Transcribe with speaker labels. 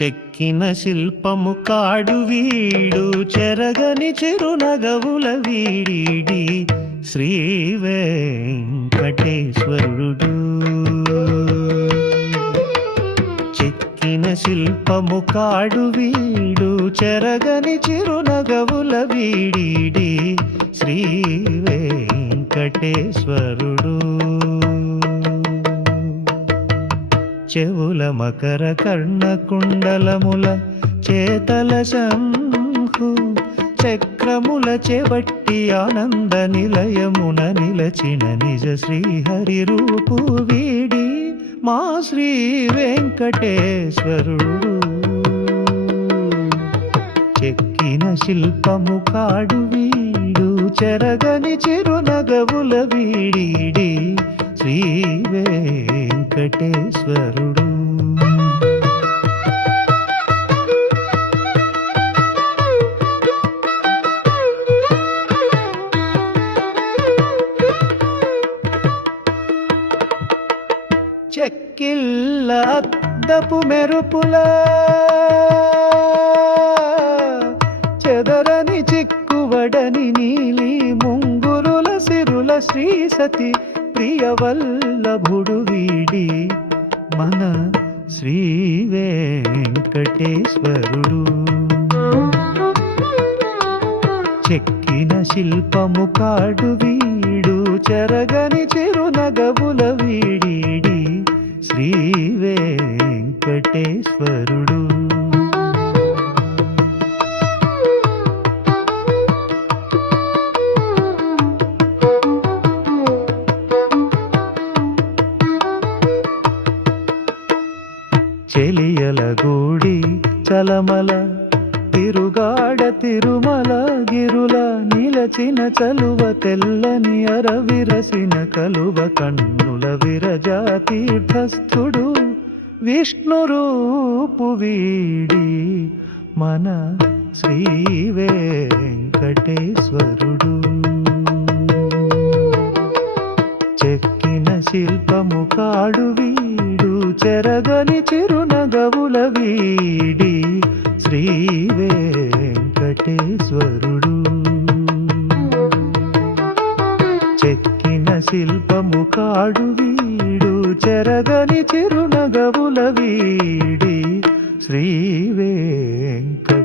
Speaker 1: చెక్కిన శిల్పము కాడు వీడు చెరగని చిరునగవుల వీడి శ్రీ వెంకటేశ్వరుడు. చెక్కిన శిల్పము కాడు వీడు చెరగని చిరునగవుల వీడి శ్రీ వెంకటేశ్వరుడు. చెవుల మకర కర్ణ కుండలముల చేతల శంఖు చక్రముల చెబట్టి ఆనంద నిలయమున నిలచిన నిజ శ్రీహరి రూపు వీడి మా శ్రీ వెంకటేశ్వరుడు. చెక్కిన శిల్పము కాడు వీడు చెరగని చిరునగవుల వీడి శ్రీ వెంకటేశ్వరుడు. చెక్కిల్ల అద్దపు మెరుపుల చెదరని చిక్కువడని నీలి ముంగురుల సిరుల శ్రీ సతి ప్రియవల్లభుడు వీడి మన శ్రీ వెంకటేశ్వరుడు. చెక్కిన శిల్పము కాడు వీడు చెరగని చిరునగవుల వీడి శ్రీ వెంకటేశ్వరుడు. చెలియల గూడి చలమల తిరుగాడ తిరుమల గిరుల నిలచిన చలువ తెల్లని అరవిరసిన కలువ కన్నుల విరజ తీర్థస్థుడు విష్ణు రూపు వీడి మన శ్రీ వెంకటేశ్వరుడు. చెక్కిన శిల్పము కాడు చెరగని చిరునగవుల వీడి శ్రీ వెంకటేశ్వరుడు చెక్కిన శిల్పము కాడు వీడు చెరగని చిరునగవుల వీడి శ్రీ వెంకటేశ్వరుడు